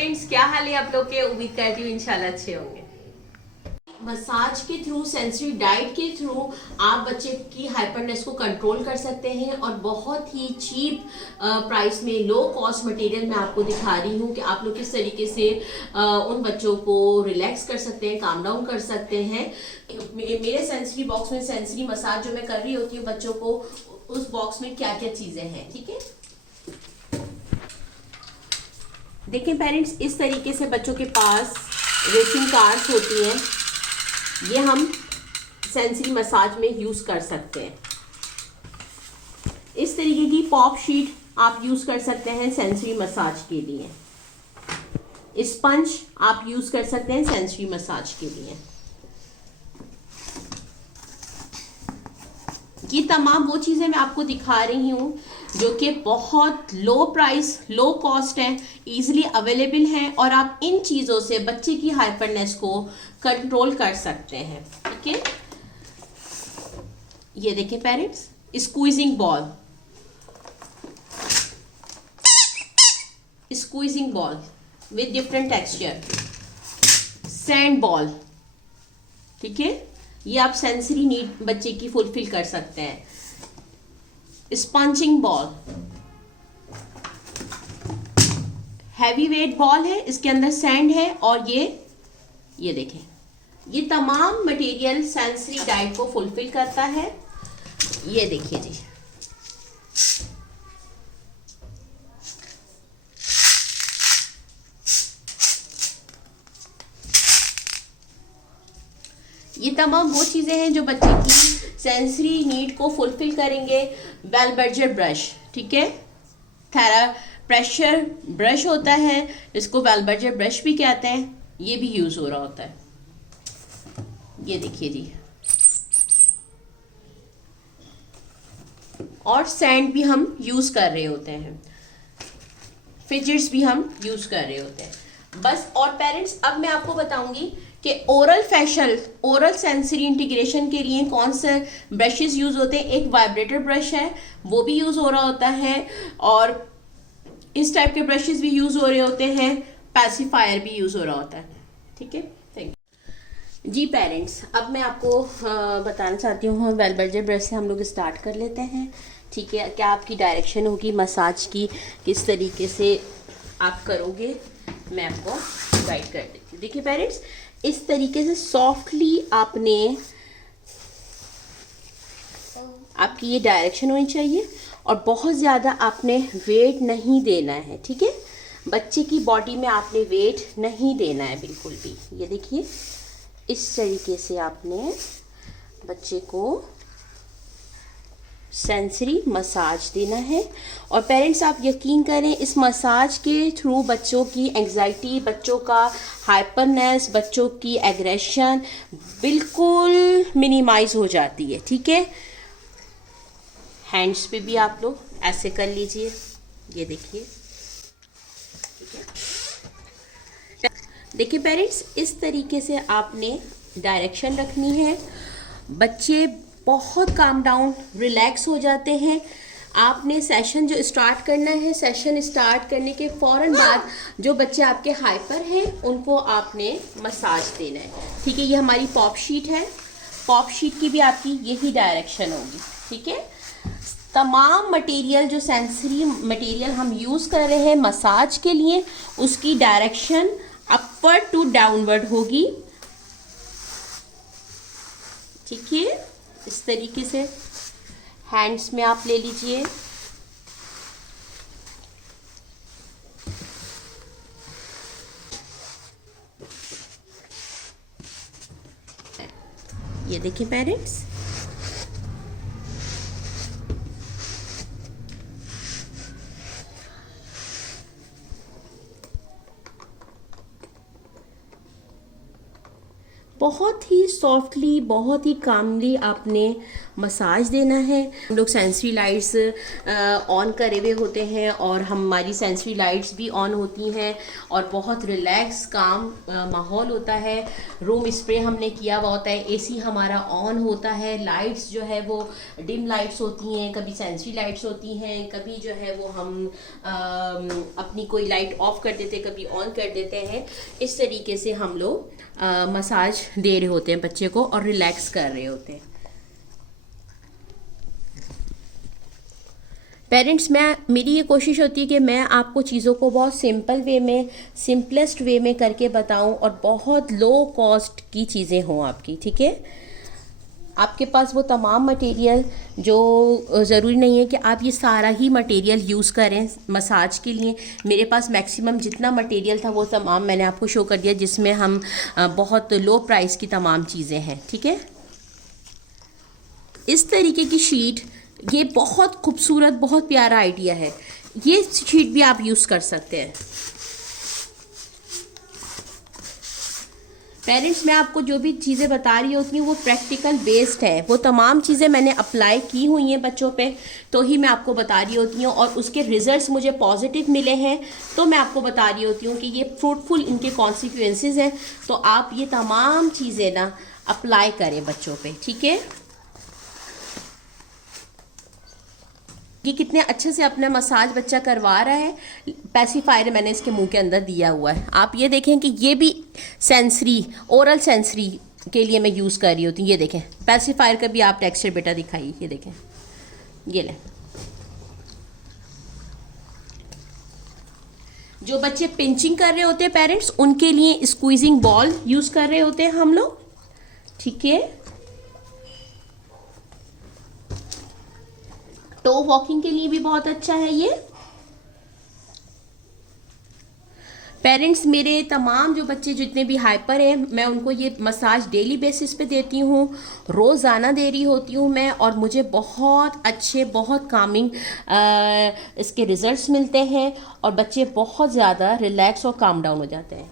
Parents, क्या हाल है आप लोग के? उम्मीद करती हूँ इंशाल्लाह अच्छे होंगे। मसाज के थ्रू, सेंसरी डाइट के थ्रू आप बच्चे की हाइपरनेस को कंट्रोल कर सकते हैं और बहुत ही चीप प्राइस में, लो कॉस्ट मटेरियल में आपको दिखा रही हूँ कि आप लोग किस तरीके से उन बच्चों को रिलैक्स कर सकते हैं, काम डाउन कर सकते हैं। मेरे सेंसरी बॉक्स में सेंसरी मसाज जो मैं कर रही होती हूँ बच्चों को, उस बॉक्स में क्या क्या चीजें हैं, ठीक है। देखें पेरेंट्स, इस तरीके से बच्चों के पास रेसिंग कार्स होती हैं, ये हम सेंसरी मसाज में यूज कर सकते हैं। इस तरीके की पॉप शीट आप यूज कर सकते हैं सेंसरी मसाज के लिए। स्पंज आप यूज कर सकते हैं सेंसरी मसाज के लिए। ये तमाम वो चीजें मैं आपको दिखा रही हूँ जो कि बहुत लो प्राइस, लो कॉस्ट है, इजीली अवेलेबल हैं और आप इन चीजों से बच्चे की हाइपरनेस को कंट्रोल कर सकते हैं, ठीक है। ये देखिए parents, squeezing ball with different texture, sand ball, ठीक है। ये आप सेंसरी नीड बच्चे की फुलफिल कर सकते हैं। Spongin ball, heavy weight ball है, इसके अंदर सैंड है और ये देखें, ये तमाम मटेरियल सेंसरी डाइट को फुलफिल करता है। ये देखिए जी, ये तमाम वो चीजें हैं जो बच्चे की सेंसरी नीड को फुलफिल करेंगे। वेलबर्जर ब्रश, ठीक है, थेरा प्रेशर ब्रश होता है, इसको वेलबर्जर ब्रश भी कहते हैं, ये भी यूज हो रहा होता है। ये देखिए जी, और सैंड भी हम यूज कर रहे होते हैं, फिजिट्स भी हम यूज कर रहे होते हैं बस। और पेरेंट्स, अब मैं आपको बताऊंगी कि ओरल सेंसरी इंटीग्रेशन के लिए कौन से ब्रशेस यूज होते हैं। एक वाइब्रेटर ब्रश है, वो भी यूज हो रहा होता है, और इस टाइप के ब्रशेस भी यूज हो रहे होते हैं, पैसिफायर भी यूज हो रहा होता है, ठीक है। थैंक यू जी पेरेंट्स। अब मैं आपको बताना चाहती हूँ, वेलबर्जर ब्रश से हम लोग स्टार्ट कर लेते हैं, ठीक है। क्या आपकी डायरेक्शन होगी मसाज की, किस तरीके से आप करोगे, मैं आपको गाइड कर देती हूँ। देखिए पेरेंट्स, इस तरीके से सॉफ्टली आपकी ये डायरेक्शन होनी चाहिए और बहुत ज़्यादा आपने वेट नहीं देना है, ठीक है। बच्चे की बॉडी में आपने वेट नहीं देना है बिल्कुल भी। ये देखिए, इस तरीके से आपने बच्चे को सेंसरी मसाज देना है। और पेरेंट्स, आप यकीन करें, इस मसाज के थ्रू बच्चों की एंग्जाइटी, बच्चों का हाइपरनेस, बच्चों की एग्रेशन बिल्कुल मिनिमाइज हो जाती है, ठीक है। हैंड्स पे भी आप लोग ऐसे कर लीजिए, ये देखिए, ठीक है। देखिए पेरेंट्स, इस तरीके से आपने डायरेक्शन रखनी है। बच्चे बहुत काम डाउन, रिलैक्स हो जाते हैं। आपने सेशन जो स्टार्ट करना है, सेशन स्टार्ट करने के फ़ौरन बाद जो बच्चे आपके हाइपर हैं उनको आपने मसाज देना है, ठीक है। ये हमारी पॉप शीट है, पॉप शीट की भी आपकी यही डायरेक्शन होगी, ठीक है। तमाम मटेरियल, जो सेंसरी मटेरियल हम यूज़ कर रहे हैं मसाज के लिए, उसकी डायरेक्शन अपवर्ड टू डाउनवर्ड होगी, ठीक है। इस तरीके से हैंड्स में आप ले लीजिए, ये देखिए पेरेंट्स, बहुत ही सॉफ्टली, बहुत ही कामली आपने मसाज देना है। हम लोग सेंसरी लाइट्स ऑन करे हुए होते हैं और हमारी सेंसरी लाइट्स भी ऑन होती हैं और बहुत रिलैक्स काम माहौल होता है। रूम स्प्रे हमने किया हुआ होता है, एसी हमारा ऑन होता है, लाइट्स जो है वो डिम लाइट्स होती हैं, कभी सेंसरी लाइट्स होती हैं, कभी जो है वो हम अपनी कोई लाइट ऑफ कर देते, कभी ऑन कर देते हैं। इस तरीके से हम लोग मसाज दे रहे होते हैं बच्चे को और रिलैक्स कर रहे होते हैं। पेरेंट्स, मेरी ये कोशिश होती है कि मैं आपको चीज़ों को बहुत सिंपल वे में, सिंपलेस्ट वे में करके बताऊं और बहुत लो कॉस्ट की चीज़ें हों आपकी, ठीक है। आपके पास वो तमाम मटेरियल, जो ज़रूरी नहीं है कि आप ये सारा ही मटेरियल यूज़ करें मसाज के लिए। मेरे पास मैक्सिमम जितना मटेरियल था वो तमाम मैंने आपको शो कर दिया, जिसमें हम बहुत लो प्राइस की तमाम चीज़ें हैं, ठीक है। इस तरीके की शीट, ये बहुत खूबसूरत, बहुत प्यारा आइडिया है। ये शीट भी आप यूज़ कर सकते हैं। पेरेंट्स, मैं आपको जो भी चीज़ें बता रही होती हूँ वो प्रैक्टिकल बेस्ड है। वो तमाम चीज़ें मैंने अप्लाई की हुई हैं बच्चों पे, तो ही मैं आपको बता रही होती हूँ और उसके रिजल्ट्स मुझे पॉजिटिव मिले हैं, तो मैं आपको बता रही होती हूँ कि ये फ्रूटफुल इनके कॉन्सिक्वेंसेस हैं। तो आप ये तमाम चीज़ें ना अप्लाई करें बच्चों पे, ठीक है। कि कितने अच्छे से अपना मसाज बच्चा करवा रहा है। पैसिफायर मैंने इसके मुंह के अंदर दिया हुआ है। आप ये देखें कि ये भी सेंसरी, ओरल सेंसरी के लिए मैं यूज़ कर रही होती हूँ। ये देखें, पैसिफायर का भी आप टेक्सचर बेटा दिखाइए। ये देखें, ये लें। जो बच्चे पिंचिंग कर रहे होते हैं पेरेंट्स, उनके लिए स्क्वीजिंग बॉल यूज़ कर रहे होते हैं हम लोग, ठीक है। टो वॉकिंग के लिए भी बहुत अच्छा है ये। पेरेंट्स, मेरे तमाम जो बच्चे जितने भी हाइपर हैं, मैं उनको ये मसाज डेली बेसिस पे देती हूँ, रोज़ाना दे रही होती हूँ मैं, और मुझे बहुत अच्छे, बहुत कामिंग इसके रिजल्ट्स मिलते हैं और बच्चे बहुत ज़्यादा रिलैक्स और काम डाउन हो जाते हैं।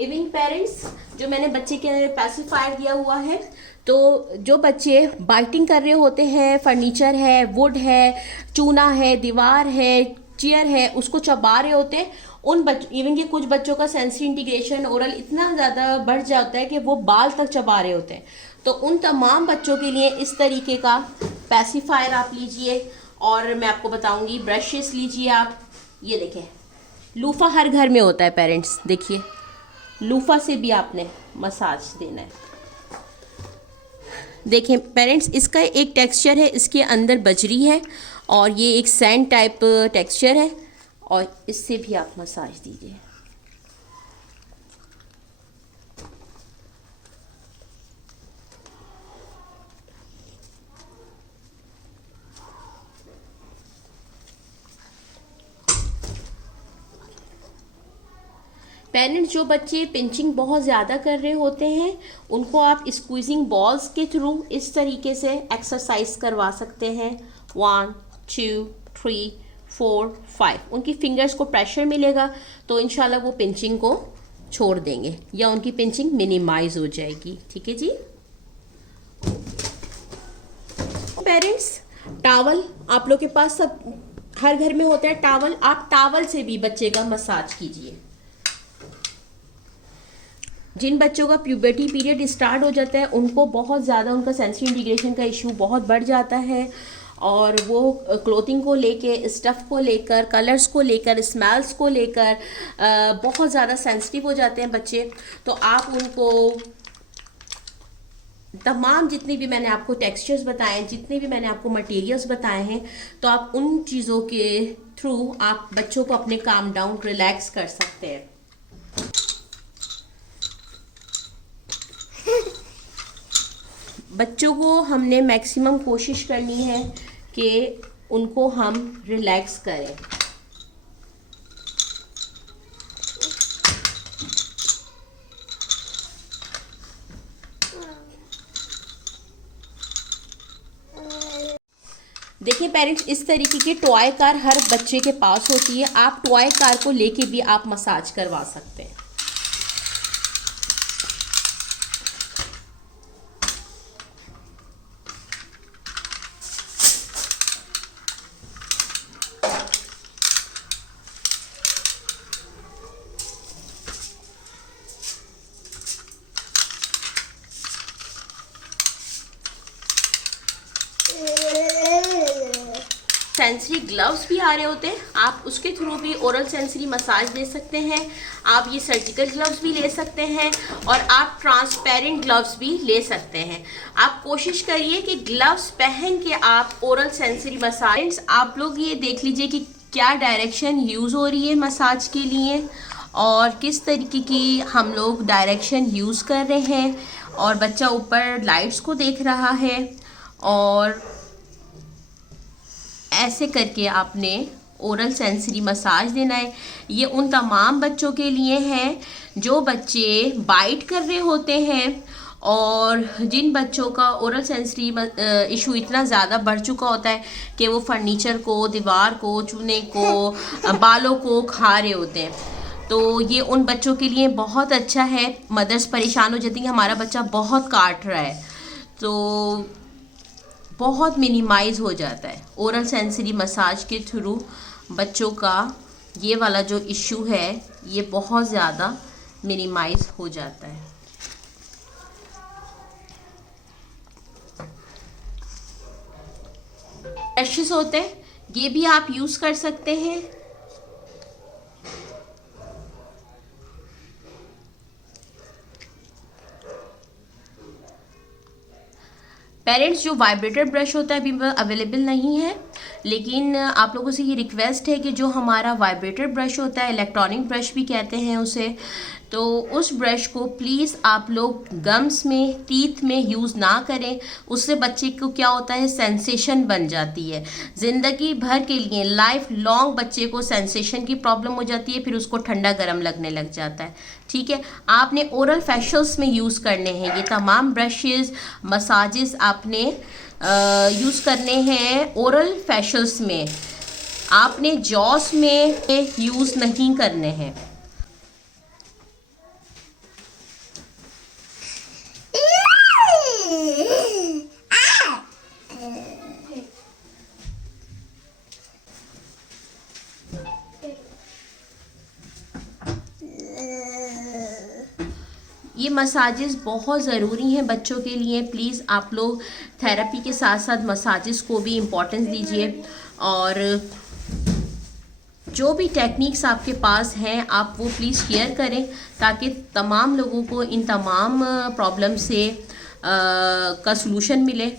इवन पेरेंट्स, जो मैंने बच्चे के अंदर पैसिफायर दिया हुआ है, तो जो बच्चे बाइटिंग कर रहे होते हैं, फर्नीचर है, वुड है, चूना है, दीवार है, चेयर है, उसको चबा रहे होते हैं, इवन कि कुछ बच्चों का सेंसरी इंटीग्रेशन ओरल इतना ज़्यादा बढ़ जाता है कि वो बाल तक चबा रहे होते हैं, तो उन तमाम बच्चों के लिए इस तरीके का पैसिफायर आप लीजिए। और मैं आपको बताऊंगी, ब्रशेस लीजिए आप। ये देखें, लूफा हर घर में होता है पेरेंट्स, देखिए लूफा से भी आपने मसाज देना है। देखें पेरेंट्स, इसका एक टेक्सचर है, इसके अंदर बजरी है और ये एक सैंड टाइप टेक्सचर है, और इससे भी आप मसाज दीजिए। पेरेंट्स, जो बच्चे पिंचिंग बहुत ज़्यादा कर रहे होते हैं, उनको आप स्क्वीजिंग बॉल्स के थ्रू इस तरीके से एक्सरसाइज करवा सकते हैं। 1 2 3 4 5, उनकी फिंगर्स को प्रेशर मिलेगा तो इंशाल्लाह वो पिंचिंग को छोड़ देंगे या उनकी पिंचिंग मिनिमाइज हो जाएगी, ठीक है जी। पेरेंट्स, टॉवल आप लोग के पास सब हर घर में होता है टॉवल, आप टॉवल से भी बच्चे का मसाज कीजिए। जिन बच्चों का प्यूबर्टी पीरियड स्टार्ट हो जाता है, उनको बहुत ज़्यादा उनका सेंसरी इंटीग्रेशन का इशू बहुत बढ़ जाता है और वो क्लोथिंग को लेके, स्टफ़ को लेकर, कलर्स को लेकर, स्मेल्स को लेकर बहुत ज़्यादा सेंसिटिव हो जाते हैं बच्चे। तो आप उनको तमाम जितनी भी मैंने आपको टेक्सचर्स बताए, जितने भी मैंने आपको मटेरियल्स बताए हैं, तो आप उन चीज़ों के थ्रू आप बच्चों को अपने काम डाउन, रिलैक्स कर सकते हैं। बच्चों को हमने मैक्सिमम कोशिश करनी है कि उनको हम रिलैक्स करें। देखिए पेरेंट्स, इस तरीके की टॉय कार हर बच्चे के पास होती है। आप टॉय कार को लेके भी आप मसाज करवा सकते हैं। सेंसरी ग्लव्स भी आ रहे होते हैं, आप उसके थ्रू भी ओरल सेंसरी मसाज दे सकते हैं। आप ये सर्जिकल ग्लव्स भी ले सकते हैं और आप ट्रांसपेरेंट ग्लव्स भी ले सकते हैं। आप कोशिश करिए कि ग्लव्स पहन के आप ओरल सेंसरी मसाज, आप लोग ये देख लीजिए कि क्या डायरेक्शन यूज़ हो रही है मसाज के लिए और किस तरीके की हम लोग डायरेक्शन यूज़ कर रहे हैं। और बच्चा ऊपर लाइट्स को देख रहा है और ऐसे करके आपने ओरल सेंसरी मसाज देना है। ये उन तमाम बच्चों के लिए है जो बच्चे बाइट कर रहे होते हैं और जिन बच्चों का ओरल सेंसरी इशू इतना ज़्यादा बढ़ चुका होता है कि वो फर्नीचर को, दीवार को, चूने को, बालों को खा रहे होते हैं। तो ये उन बच्चों के लिए बहुत अच्छा है। मदर्स परेशान हो जाती हैं हमारा बच्चा बहुत काट रहा है, तो बहुत मिनिमाइज़ हो जाता है ओरल सेंसरी मसाज के थ्रू। बच्चों का ये वाला जो इश्यू है ये बहुत ज़्यादा मिनिमाइज़ हो जाता है। ब्रशेस होते हैं, ये भी आप यूज़ कर सकते हैं। पेरेंट्स, जो वाइब्रेटर ब्रश होता है अभी अवेलेबल नहीं है, लेकिन आप लोगों से ये रिक्वेस्ट है कि जो हमारा वाइब्रेटर ब्रश होता है, इलेक्ट्रॉनिक ब्रश भी कहते हैं उसे, तो उस ब्रश को प्लीज़ आप लोग गम्स में, टीथ में यूज़ ना करें। उससे बच्चे को क्या होता है, सेंसेशन बन जाती है। ज़िंदगी भर के लिए लाइफ लॉन्ग बच्चे को सेंसेशन की प्रॉब्लम हो जाती है, फिर उसको ठंडा गर्म लगने लग जाता है। ठीक है, आपने ओरल फेशियल्स में यूज़ करने हैं ये तमाम ब्रशेज़, मसाजेस आपने यूज़ करने हैं ओरल फेशियल्स में। आपने जॉस में यूज़ नहीं करने हैं। ये मसाजेस बहुत ज़रूरी हैं बच्चों के लिए। प्लीज़ आप लोग थेरेपी के साथ साथ मसाजेस को भी इम्पोर्टेंस दीजिए और जो भी टेक्निक्स आपके पास हैं आप वो प्लीज़ शेयर करें ताकि तमाम लोगों को इन तमाम प्रॉब्लम से का सलूशन मिले।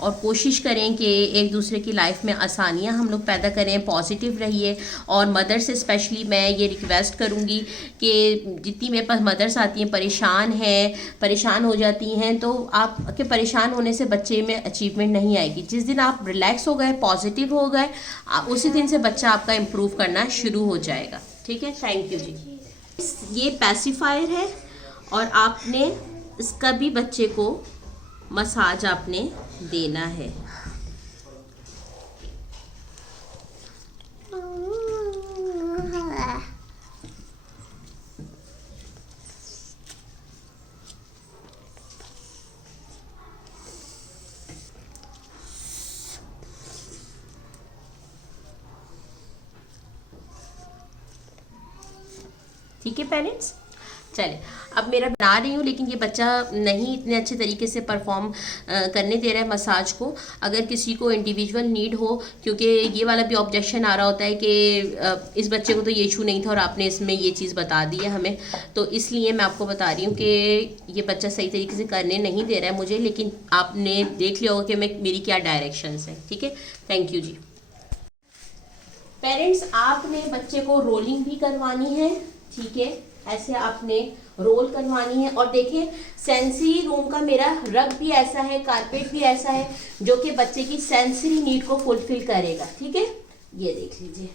और कोशिश करें कि एक दूसरे की लाइफ में आसानियां हम लोग पैदा करें, पॉजिटिव रहिए। और मदर से स्पेशली मैं ये रिक्वेस्ट करूँगी कि जितनी मेरे पास मदर्स आती हैं परेशान हो जाती हैं, तो आपके परेशान होने से बच्चे में अचीवमेंट नहीं आएगी। जिस दिन आप रिलैक्स हो गए, पॉजिटिव हो गए, उसी दिन से बच्चा आपका इम्प्रूव करना शुरू हो जाएगा। ठीक है, थैंक यू जी। ये पैसिफायर है और आपने इसका भी बच्चे को मसाज आपने देना है। ठीक है पेरेंट्स, चले अब मेरा बना रही हूँ, लेकिन ये बच्चा नहीं इतने अच्छे तरीके से परफॉर्म करने दे रहा है मसाज को। अगर किसी को इंडिविजुअल नीड हो, क्योंकि ये वाला भी ऑब्जेक्शन आ रहा होता है कि इस बच्चे को तो ये इशू नहीं था और आपने इसमें ये चीज़ बता दी है हमें, तो इसलिए मैं आपको बता रही हूँ कि ये बच्चा सही तरीके से करने नहीं दे रहा है मुझे, लेकिन आपने देख लिया होगा कि मेरी क्या डायरेक्शंस हैं। ठीक है, थैंक यू जी। पेरेंट्स, आपने बच्चे को रोलिंग भी करवानी है। ठीक है, ऐसे आपने रोल करवानी है। और देखिए, सेंसरी रूम का मेरा रग भी ऐसा है, कारपेट भी ऐसा है जो कि बच्चे की सेंसरी नीड को फुलफिल करेगा। ठीक है, ये देख लीजिए।